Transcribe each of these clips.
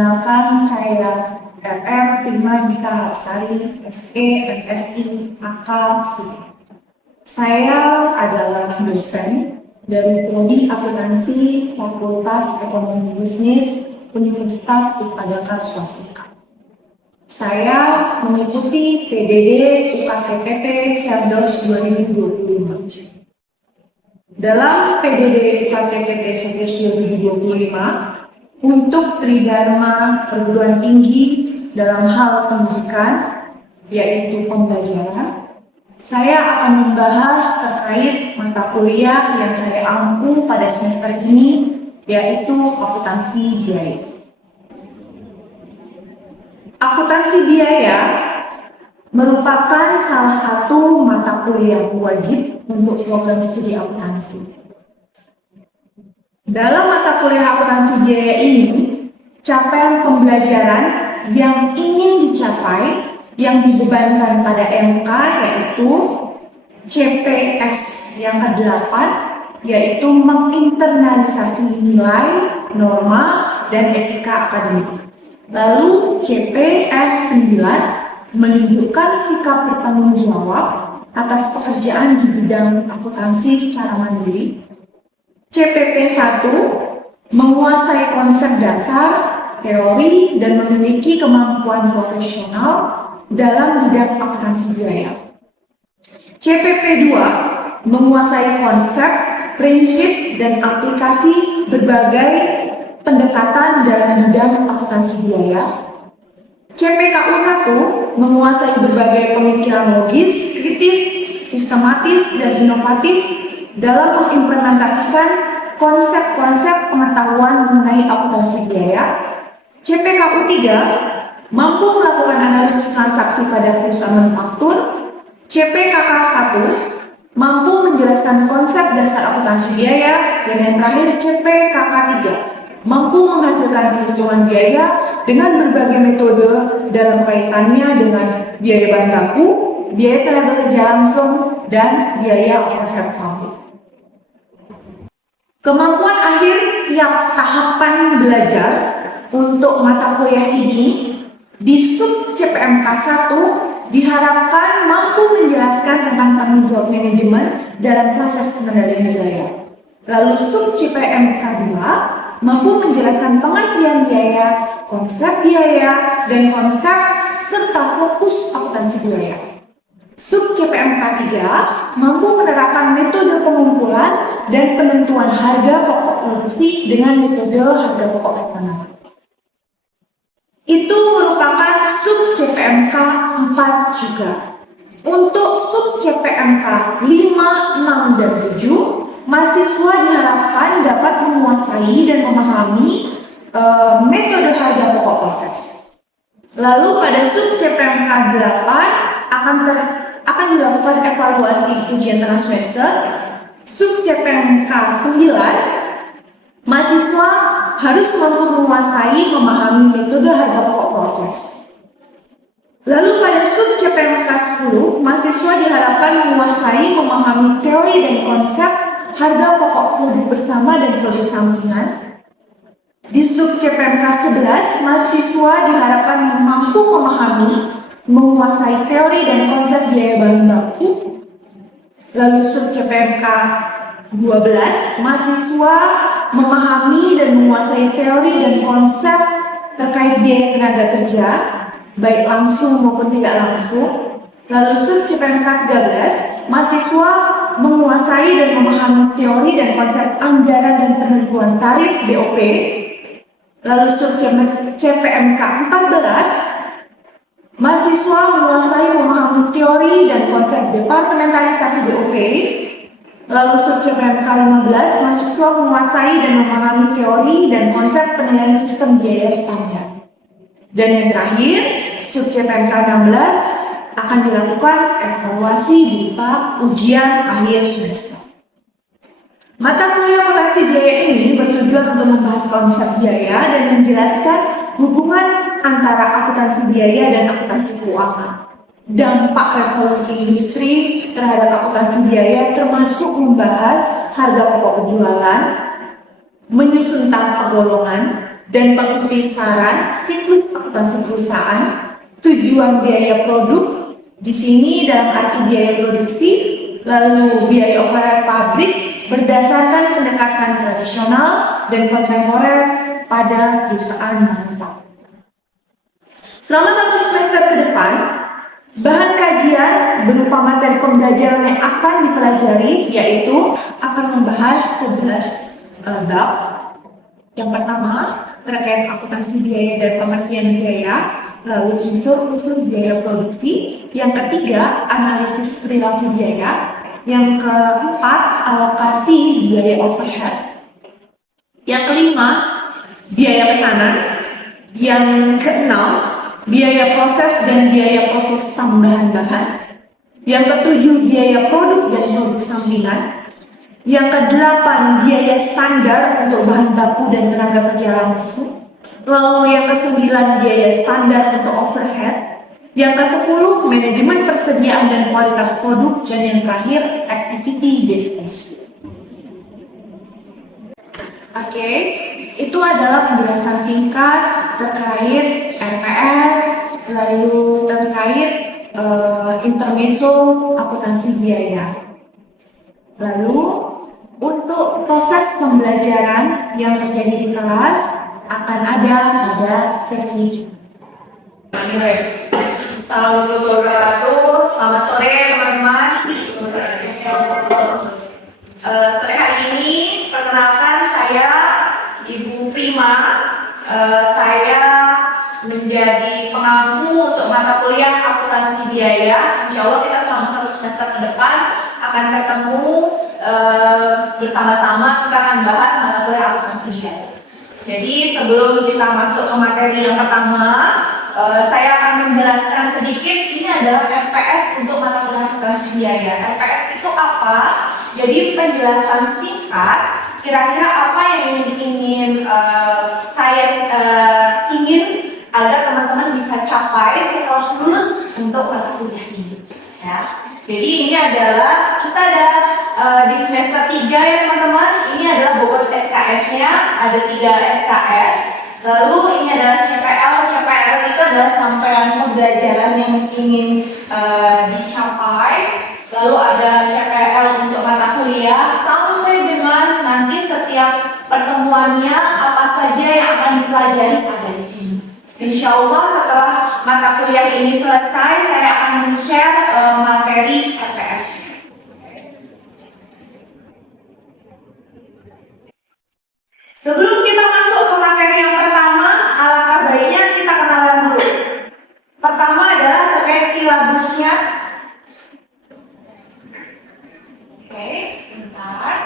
Perkenalkan, saya RR Prima Dika Hapsari, SE, MSI, AK, Saya adalah dosen dari Prodi Akuntansi Fakultas Ekonomi Bisnis Universitas Padang Swastika. Saya mengikuti PDD UKTPT Serdos 2025. Dalam PDD UKTPT Serdos 2025, untuk Tridharma perguruan tinggi dalam hal pendidikan, yaitu pembelajaran, saya akan membahas terkait mata kuliah yang saya ampu pada semester ini, yaitu akuntansi biaya. Akuntansi biaya merupakan salah satu mata kuliah wajib untuk program studi akuntansi. Dalam mata kuliah akuntansi biaya ini, capaian pembelajaran yang ingin dicapai yang dibebankan pada MK yaitu CPS yang ke-8, yaitu menginternalisasi nilai, norma, dan etika akademik. Lalu CPS 9 menunjukkan sikap bertanggung jawab atas pekerjaan di bidang akuntansi secara mandiri. CPP 1 menguasai konsep dasar, teori, dan memiliki kemampuan profesional dalam bidang akuntansi biaya. CPP 2 menguasai konsep, prinsip, dan aplikasi berbagai pendekatan dalam bidang akuntansi biaya. CPKU 1 menguasai berbagai pemikiran logis, kritis, sistematis, dan inovatif dalam mengimplementasikan konsep-konsep pengetahuan mengenai akuntansi biaya. CPKU 3 mampu melakukan analisis transaksi pada perusahaan manufaktur. CPKK 1 mampu menjelaskan konsep dasar akuntansi biaya. Dan yang terakhir, CPKK 3 mampu menghasilkan perhitungan biaya dengan berbagai metode dalam kaitannya dengan biaya bahan baku, biaya tenaga kerja langsung, dan biaya overhead pabrik. Kemampuan akhir tiap tahapan belajar untuk mata kuliah ini di sub CPMK 1 diharapkan mampu menjelaskan tentang tanggung jawab manajemen dalam proses pengendalian biaya. Lalu sub CPMK 2 mampu menjelaskan pengertian biaya, konsep biaya, dan konsep serta fokus akuntansi biaya. Sub CPMK 3 mampu menerapkan metode pengumpulan dan penentuan harga pokok produksi dengan metode harga pokok pesanan. Itu merupakan sub CPMK 4 juga. Untuk sub CPMK 5, 6, dan 7, mahasiswa diharapkan dapat menguasai dan memahami metode harga pokok proses. Lalu pada sub CPMK 8 akan dilakukan evaluasi ujian tengah semester. Sub CPMK 9, mahasiswa harus mampu menguasai memahami metode harga pokok proses. Lalu pada sub CPMK 10, mahasiswa diharapkan menguasai memahami teori dan konsep harga pokok produk bersama dan produk sampingan. Di sub CPMK 11, mahasiswa diharapkan mampu memahami, menguasai teori dan konsep biaya bahan baku. Lalu sub CPMK 12, mahasiswa memahami dan menguasai teori dan konsep terkait biaya tenaga kerja, baik langsung maupun tidak langsung. Lalu sub CPMK 13, mahasiswa menguasai dan memahami teori dan konsep anggaran dan penentuan tarif BOP. Lalu sub CPMK 14, mahasiswa menguasai memahami teori dan konsep departementalisasi BOP. Lalu sub CPMK 15, mahasiswa menguasai dan memahami teori dan konsep penilaian sistem biaya standar. Dan yang terakhir, sub CPMK 16 akan dilakukan evaluasi berupa ujian akhir semester. Mata kuliah akuntansi biaya ini bertujuan untuk membahas konsep biaya dan menjelaskan hubungan antara akuntansi biaya dan akuntansi keuangan. Dampak revolusi industri terhadap akuntansi biaya termasuk membahas harga pokok penjualan, menyusun tahap golongan, dan mengikuti saran siklus akuntansi perusahaan, tujuan biaya produk, di sini dalam arti biaya produksi, lalu biaya overhead pabrik berdasarkan pendekatan tradisional dan kontemporer pada perusahaan manufaktur. Selama 1 semester ke depan, bahan kajian berupa materi pembelajaran yang akan dipelajari yaitu akan membahas 11 bab. Yang pertama terkait akuntansi biaya dan pengertian biaya, lalu unsur-unsur biaya produksi. Yang ketiga analisis perilaku biaya. Yang keempat alokasi biaya overhead. Yang kelima biaya pesanan. Yang keenam biaya proses dan biaya proses tambahan bahan. Yang ketujuh biaya produk dan produk sampingan. Yang kedelapan biaya standar untuk bahan baku dan tenaga kerja langsung. Lalu yang kesembilan biaya standar untuk overhead. Yang ke-10 manajemen persediaan dan kualitas produk, dan yang terakhir activity based cost. Oke, itu adalah penjelasan singkat terkait RPS, lalu terkait intermezzo akuntansi biaya. Lalu untuk proses pembelajaran yang terjadi di kelas akan ada pada sesi. Assalamualaikum warahmatullahi wabarakatuh. Selamat sore teman-teman. Sore hari ini perkenalkan saya Ibu Prima. Saya menjadi pengampu untuk mata kuliah akuntansi biaya. Insya Allah kita selama 1 semester ke depan akan ketemu bersama-sama. Kita akan bahas mata kuliah akuntansi biaya. Jadi sebelum kita masuk ke materi yang pertama, saya akan menjelaskan sedikit. Ini adalah RPS untuk mata kuliah akuntansi biaya. RPS itu apa? Jadi penjelasan singkat. Kira-kira apa yang ingin saya ingin agar teman-teman bisa capai setelah lulus untuk mata kuliah ini. Ya. Jadi ini adalah kita ada di semester 3 ya teman-teman. Ini adalah bobot SKS-nya, ada 3 SKS. Lalu ini adalah CPL. CPL itu adalah capaian pembelajaran yang ingin dicapai. Lalu ada CPL untuk mata kuliah sampai dengan nanti setiap pertemuannya apa saja yang akan dipelajari ada di sini. Insya Allah setelah mata kuliah ini selesai, saya akan men-share materi RPS. Sebelum kita masuk ke materi yang pertama, alangkah baiknya kita kenalan dulu. Pertama adalah terkait silabusnya. Oke, sebentar.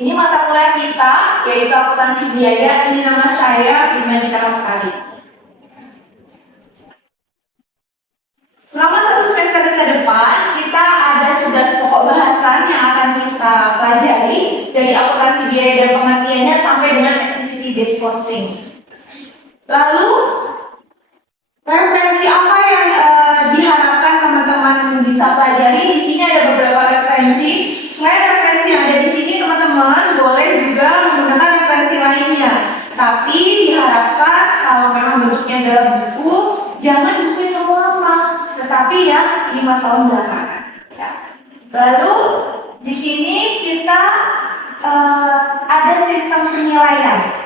Ini mata kuliah kita, yaitu akuntansi biaya. Ini nama saya Imanita Roksari. Selama 1 semester ke depan, kita ada 11 pokok bahasan yang akan kita pelajari dari akuntansi biaya dan pengertiannya sampai dengan activity based costing. Lalu referensi apa yang diharapkan teman-teman bisa pelajari? Di sini ada beberapa referensi. Selain referensi yang ada di sini, teman-teman boleh juga menggunakan referensi lainnya. Tapi diharapkan kalau memang bentuknya adalah buku, jangan buku yang terlalu lama, tetapi yang 5 tahun belakangan. Ya. Lalu di sini kita ada sistem penilaian.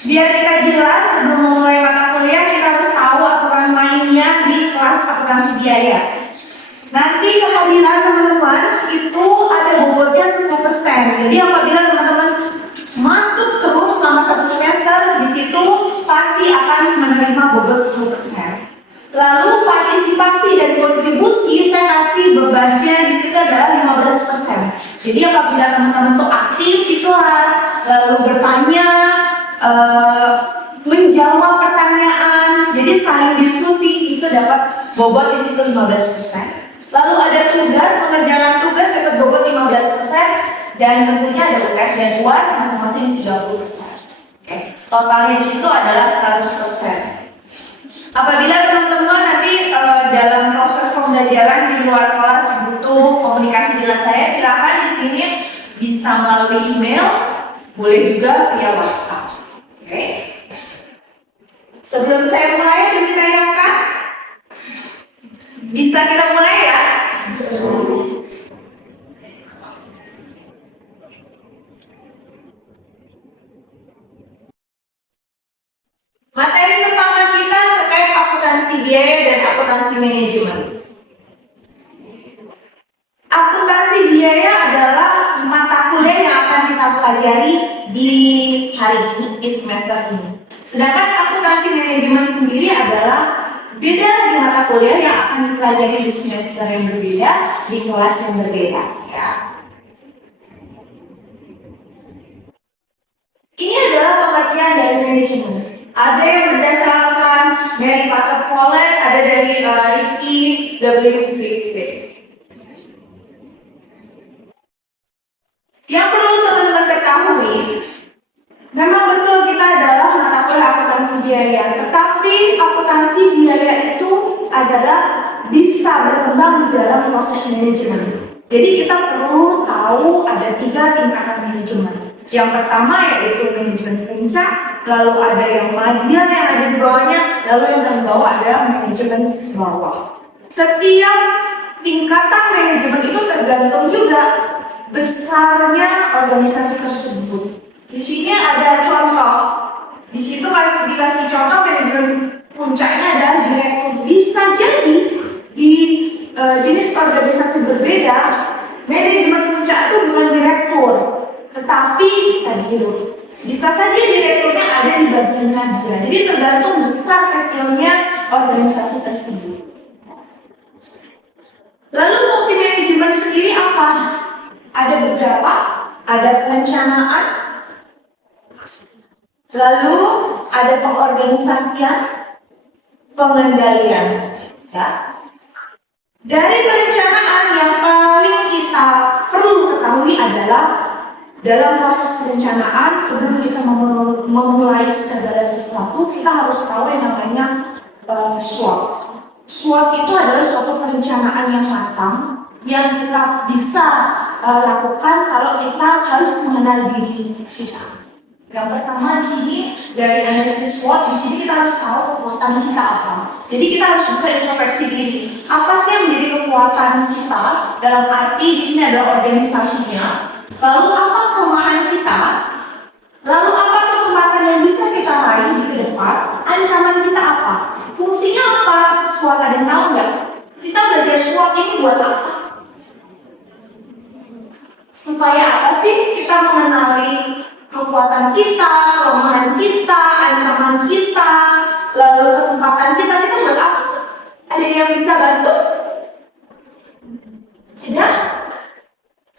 Biar kita jelas sebelum memulai mata kuliah, kita harus tahu aturan mainnya di kelas akuntansi biaya. Nanti kehadiran teman-teman itu ada bobotnya 10%. Jadi apabila teman-teman masuk terus selama 1 semester, di situ pasti akan menerima bobot 10%. Lalu partisipasi dan kontribusi saya kasih bebannya di situ adalah 15%. Jadi apabila teman-teman tuh aktif di kelas, lalu bertanya, menjawab pertanyaan, jadi saling diskusi, itu dapat bobot di situ 15%. Lalu ada tugas, pengerjaan tugas dapat bobot 15%, dan tentunya ada UTS dan UAS masing-masing 30%. Oke, totalnya di situ adalah 100%. Apabila teman-teman nanti dalam proses pembelajaran di luar kelas butuh komunikasi dengan saya, silakan di sini Bisa melalui email, boleh juga via WhatsApp. Oke. Sebelum saya mulai dan ditanyakan, bisa kita mulai ya? Materi pertama kita terkait akuntansi biaya dan akuntansi manajemen. Akuntansi biaya adalah mata kuliah yang akan kita pelajari di hari ini, di semester ini. Sedangkan akuntansi manajemen sendiri adalah beda di mata kuliah yang akan dipelajari di semester yang berbeda, di kelas yang berbeda. Ya. Ini adalah pengertian dari manajemen. Ada yang berdasarkan Mary Parker Follett, ada dari Ricky W. Griffith. Yang perlu teman-teman ketahui, memang betul kita adalah mata kuliah akuntansi biaya, tetapi akuntansi biaya itu adalah bisa berkembang di dalam proses manajemen. Jadi kita perlu tahu ada 3 tingkatan manajemen. Yang pertama yaitu manajemen puncak, lalu ada yang media yang ada di bawahnya, lalu yang di bawah ada manajemen bawah. Setiap tingkatan manajemen itu tergantung juga besarnya organisasi tersebut. Di sini ada contoh. Di situ dikasih contoh manajemen puncaknya adalah direktur. Bisa jadi di jenis organisasi berbeda, manajemen puncak itu bukan direktur, tetapi bisa dirut. Bisa saja direkturnya ada di bagian media. Jadi tergantung besar kecilnya organisasi tersebut. Lalu fungsi manajemen sendiri apa? Ada beberapa, ada perencanaan, lalu ada pengorganisasian, pengendalian. Ya. Dari perencanaan yang paling kita perlu ketahui adalah dalam proses perencanaan, sebelum kita memulai segala sesuatu, kita harus tahu yang namanya SWOT. SWOT itu adalah suatu perencanaan yang matang yang kita bisa lakukan kalau kita harus mengenal diri kita. Yang pertama di sini dari analisis SWOT, di sini kita harus tahu kekuatan kita apa. Jadi kita harus bisa introspeksi diri. Apa sih yang menjadi kekuatan kita? Dalam arti di sini adalah organisasinya. Lalu apa kelemahan kita? Lalu apa kesempatan yang bisa kita raih di depan? Ancaman kita apa? Fungsinya apa? SWOT ada yang tahu nggak? Kita belajar SWOT ini buat apa? Supaya apa sih? Kita mengenali kekuatan kita, kelemahan kita, ancaman kita, lalu kesempatan kita buat apa sih? Ada yang bisa bantu? Ada?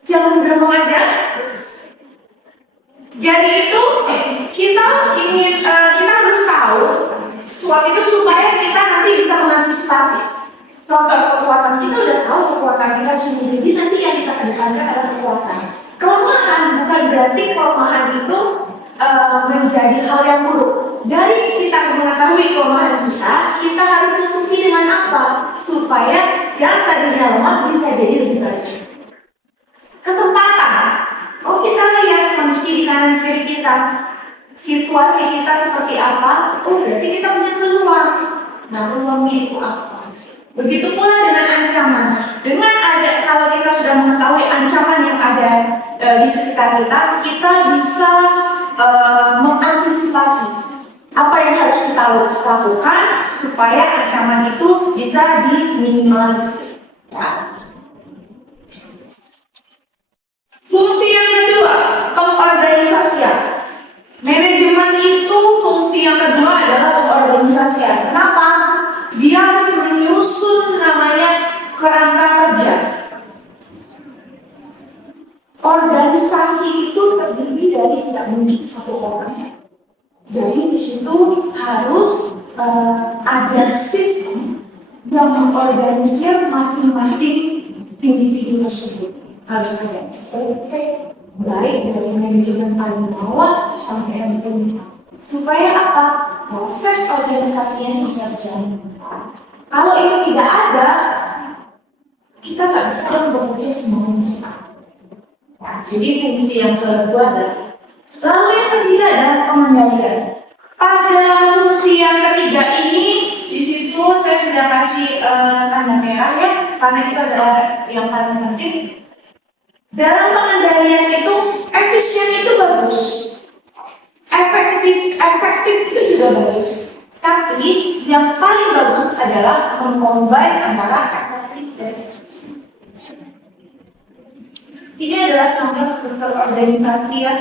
Jangan berbohong aja. Jadi itu kita harus tahu SWOT itu supaya kita nanti bisa mengantisipasi. Contoh kekuatan kita udah tahu kekuatan kita sendiri, jadi nanti yang kita kedepankan adalah kekuatan. Kelemahan bukan berarti kelemahan itu menjadi hal yang buruk. Dari kita mengetahui kelemahan kita harus tutupi dengan apa? Supaya yang tadinya lemah bisa jadi lebih baik. Ketempatan. Oh, kita lihat kondisi di kanan kiri kita, situasi kita seperti apa. Oh, berarti kita punya peluang. Nah, peluangnya itu apa? Begitu pula dengan ancaman. Dengan kalau kita sudah mengetahui ancaman yang ada di sekitar kita, kita bisa mengantisipasi apa yang harus kita lakukan supaya ancaman itu bisa diminimalisir. Ya. Fungsi yang kedua, pengorganisasian. Manajemen itu fungsi yang kedua adalah pengorganisasian. Kenapa? Dia harus menyusun namanya kerangka kerja. Organisasi itu terdiri dari tidak mungkin satu orang. Jadi di situ harus ada sistem yang mengorganisir masing-masing individu tersebut. Harus ada SOP, baik dari manajemen paling bawah sampai yang puncak. Supaya apa? Proses organisasinya bisa berjalan. Kalau itu tidak ada, kita nggak bisa bekerja semuanya. Jadi fungsi yang kedua adalah. Lalu yang ketiga adalah pengendalian. Pada fungsi yang ketiga ini, di situ saya sudah kasih tanda merah ya, karena itu adalah yang paling penting. Dalam pengendalian itu, efisien itu bagus, efektif itu juga bagus. Tapi yang paling bagus adalah mengcombine antara efektif dan efisien. Ini adalah contoh struktur organisasi yang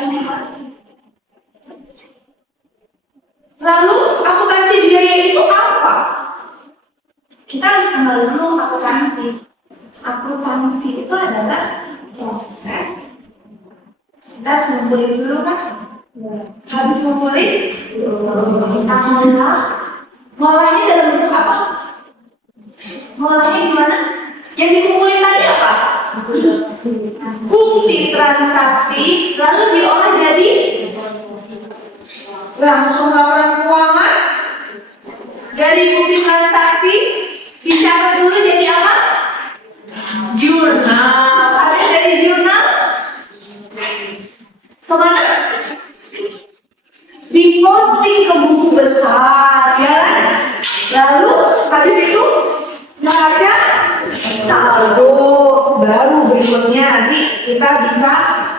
lalu akuntansi biaya itu apa? Kita harus kenal dulu akuntansi. Akuntansi itu adalah proses. Kita harus ngumpulin dulu kan? Habis ngumpulin, kita ngolahnya dalam bentuk apa? Ngolahnya gimana? Yang dikumpulin tadi apa? Bukti transaksi, lalu diolah jadi langsung laporan keuangan. Dari bukti transaksi dicatat dulu jadi apa? Jurnal. Habis dari jurnal kemana? Diposting ke buku besar, ya kan? Lalu habis itu neraca saldo, baru berikutnya nanti kita bisa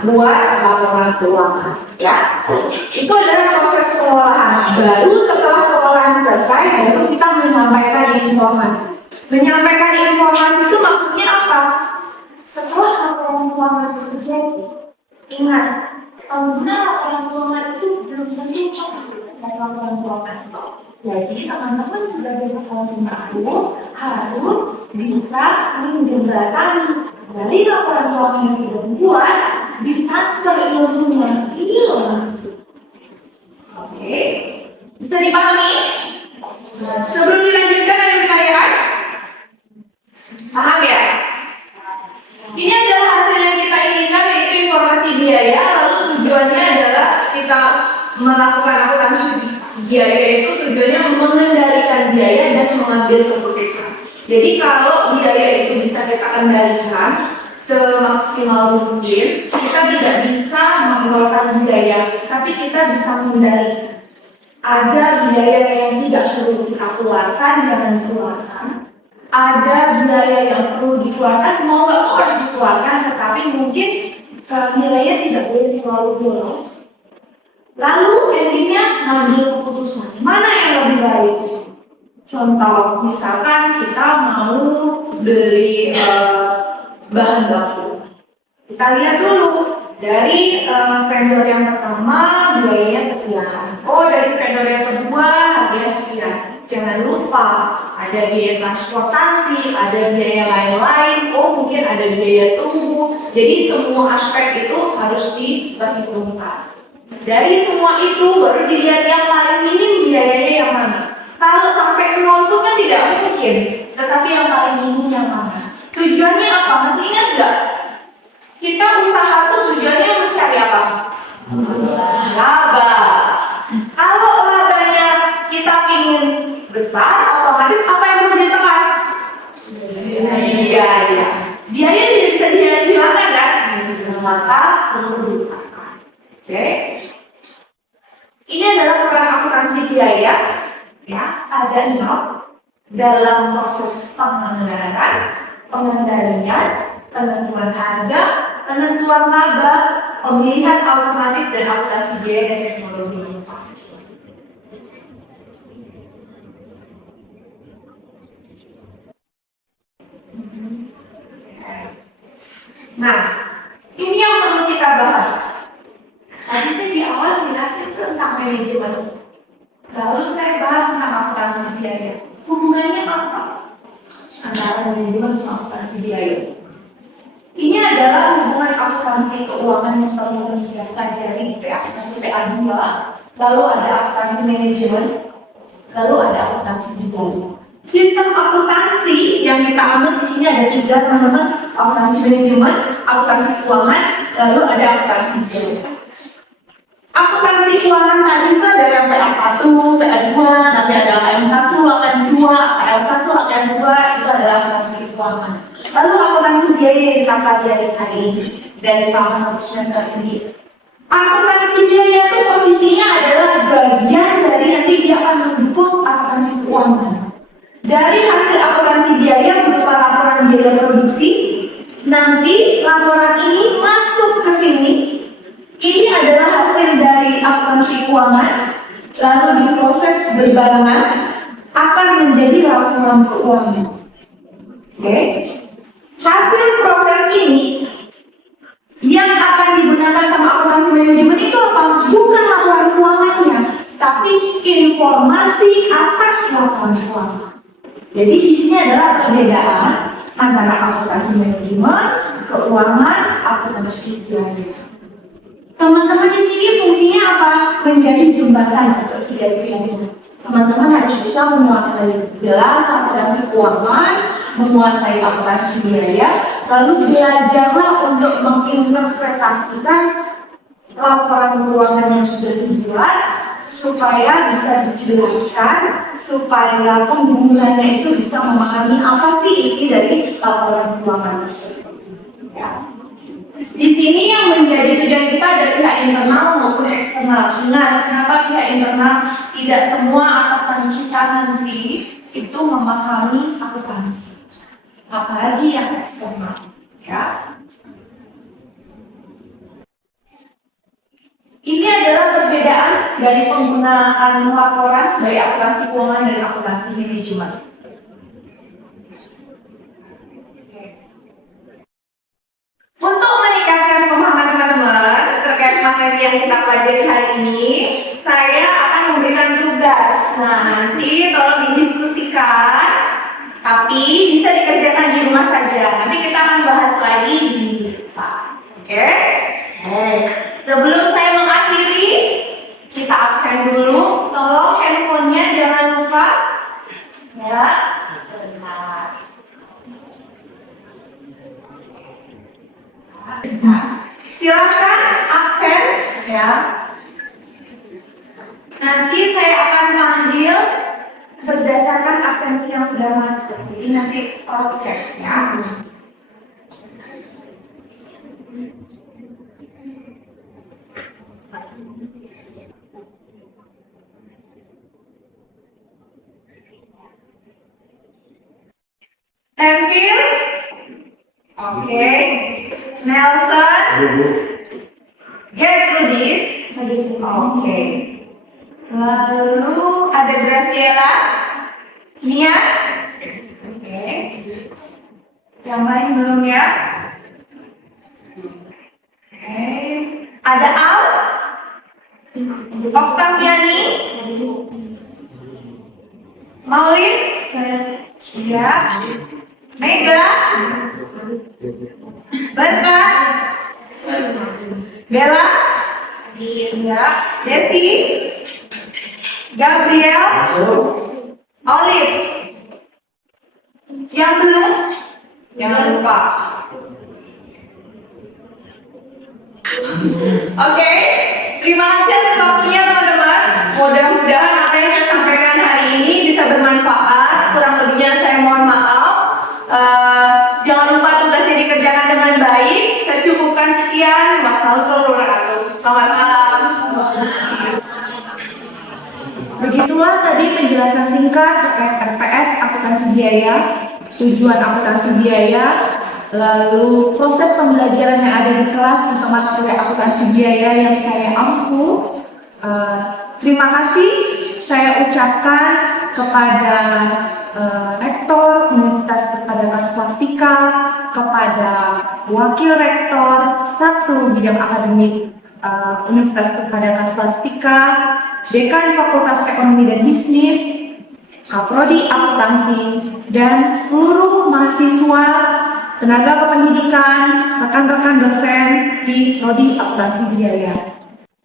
buat laporan keuangan, ya. Itu adalah proses pengolahan. Baru setelah pengolahan selesai, baru kita menyampaikan informasi. Menyampaikan informasi itu maksudnya apa? Setelah laporan keuangan itu terjadi, ingat, pengguna laporan keuangan itu belum tentu laporan keuangan. Jadi teman-teman sebagai pengguna itu harus bisa menjembatani dari laporan keuangan yang sudah dibuat ditransfer ilmunya. Ini loh maksud. Oke, bisa dipahami? Sebelum dilanjutkan ada pertanyaan? Paham ya? Ini adalah hasil yang kita inginkan, yaitu informasi biaya. Lalu tujuannya adalah kita melakukan akuntansi biaya itu tujuannya mengendalikan biaya dan mengambil keputusan. Jadi kalau biaya itu bisa kita kendalikan semaksimal mungkin, kita tidak bisa mengeluarkan biaya, tapi kita bisa mengendalikan. Ada biaya yang tidak perlu kita keluarkan, jangan keluarkan. Ada biaya yang perlu dikeluarkan, mau nggak mau harus dikeluarkan, tetapi mungkin nilainya tidak boleh terlalu boros. Lalu endingnya ngambil keputusan mana yang lebih baik. Contoh, misalkan kita mau beli bahan baku. Kita lihat dulu dari vendor yang pertama biayanya sekian. Oh, dari vendor yang kedua harganya sekian. Jangan lupa ada biaya transportasi, ada biaya lain-lain. Oh, mungkin ada biaya tunggu. Jadi semua aspek itu harus diperhitungkan. Dari semua itu baru dilihat yang paling minim biayanya yang mana. Kalau sampai 0 itu kan tidak mungkin. Tetapi yang paling minim yang mana? Tujuannya apa? Masih ingat nggak? Kita usaha tuh tujuannya mencari apa? Laba. Kalau labanya kita ingin besar, otomatis apa yang perlu ditekan? Biaya. Biaya tidak bisa dihilangkan kan? Maka perlu ditekan. Oke. Ini adalah peran akuntansi biaya. Ya, ada not dalam proses pengendalian, penentuan harga, penentuan laba, pemilihan alternatif dan akuntansi biaya dan teknologi informasi. Nah, ini yang perlu kita bahas. Tadi saya di awal jelasin tentang manajemen. Lalu saya bahas tentang akuntansi biaya. Hubungannya apa antara manajemen sama akuntansi biaya? Ini adalah hubungan akuntansi keuangan yang perlu kita pelajari PA1, PA2. Lalu ada akuntansi manajemen, lalu ada akuntansi biaya. Sistem akuntansi yang kita ambil di sini ada 3 teman-teman: akuntansi manajemen, akuntansi keuangan, lalu ada akuntansi biaya. Akuntansi keuangan tadi itu ada yang PA1, PA2, nanti ada AM1, AM2, PL1, AM2, itu adalah akuntansi keuangan. Lalu akuntansi biaya yang kita pelajari hari ini, dan selama 1 semester ini. Akuntansi biaya itu posisinya adalah bagian dari nanti dia akan mendukung akuntansi keuangan. Dari hasil akuntansi biaya berupa laporan biaya produksi, nanti laporan ini masuk ke sini. Ini adalah hasil dari akuntansi keuangan, lalu diproses berbarengan akan menjadi laporan keuangan. Oke. Hasil proses ini yang akan digunakan sama akuntansi manajemen itu apa? Bukan laporan keuangannya, tapi informasi atas laporan keuangan. Jadi di sini adalah perbedaan antara akuntansi manajemen, keuangan, akuntansi biaya. Teman-teman di sini fungsinya apa? Menjadi jembatan untuk tiga pihak. Teman-teman harus bisa menguasai jelas akuntansi keuangan, menguasai akuntansi biaya, lalu belajarlah untuk menginterpretasikan laporan keuangan yang sudah dibuat supaya bisa dijelaskan, supaya penggunanya itu bisa memahami apa sih isi dari laporan keuangan tersebut. Ya. Di sini yang menjadi tujuan kita ada pihak internal maupun eksternal. Ingat, kenapa pihak internal? Tidak semua atasan kita nanti itu memahami akuntansi, apalagi yang eksternal. Ya. Ini adalah perbedaan dari penggunaan laporan dari akuntansi keuangan dan akuntansi manajemen. Untuk meningkatkan pemahaman teman-teman terkait materi yang kita pelajari hari ini, saya akan memberikan tugas. Nah, nanti tolong didiskusikan, tapi bisa dikerjakan di rumah saja. Nanti kita akan bahas lagi di minggu depan. Oke? Sebelum saya mengakhiri, kita absen dulu. Tolong handphonenya jangan lupa. Ya, sebentar. Silakan absen ya. Nanti saya akan panggil berdasarkan absensi yang sudah masuk. Jadi nanti cross check ya. Enfield, oke. Nelson, Gertrudis, oke. Lalu ada Graciela, Nia, oke. Yang lain belum ya? Oke. Ada Al, Oktaviani, Maulid, ya. Mega, Berkat, Bella, ya. Desi, Gabriel, Olive. Yang belum, jangan lupa. Oke, terima kasih atas waktunya teman-teman. Mudah-mudahan apa yang saya sampaikan hari ini bisa bermanfaat. Kurang lebihnya saya mohon maaf. Jangan lupa tugasnya dikerjakan dengan baik. Saya cukupkan sekian. Wassalamualaikum warahmatullahi wabarakatuh. Selamat malam. Begitulah tadi penjelasan singkat terkait RPS akuntansi biaya, tujuan akuntansi biaya, lalu proses pembelajaran yang ada di kelas untuk mata kuliah akuntansi biaya yang saya ampu. Terima kasih saya ucapkan kepada Rektor Universitas Kepadaka Swastika, kepada Wakil Rektor 1 Bidang Akademik Universitas Kepadaka Swastika, Dekan Fakultas Ekonomi dan Bisnis, Kaprodi Akuntansi, dan seluruh mahasiswa, tenaga kependidikan, rekan-rekan dosen di Prodi Akuntansi Biaya.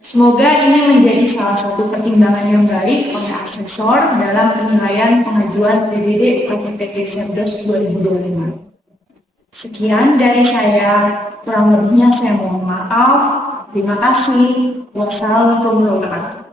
Semoga ini menjadi salah satu pertimbangan yang baik oleh asesor dalam penilaian pengajuan PDD KPPT Serdos 2025. Sekian dari saya, kurang lebihnya saya mohon maaf. Terima kasih. Wassalamualaikum warahmatullahi wabarakatuh.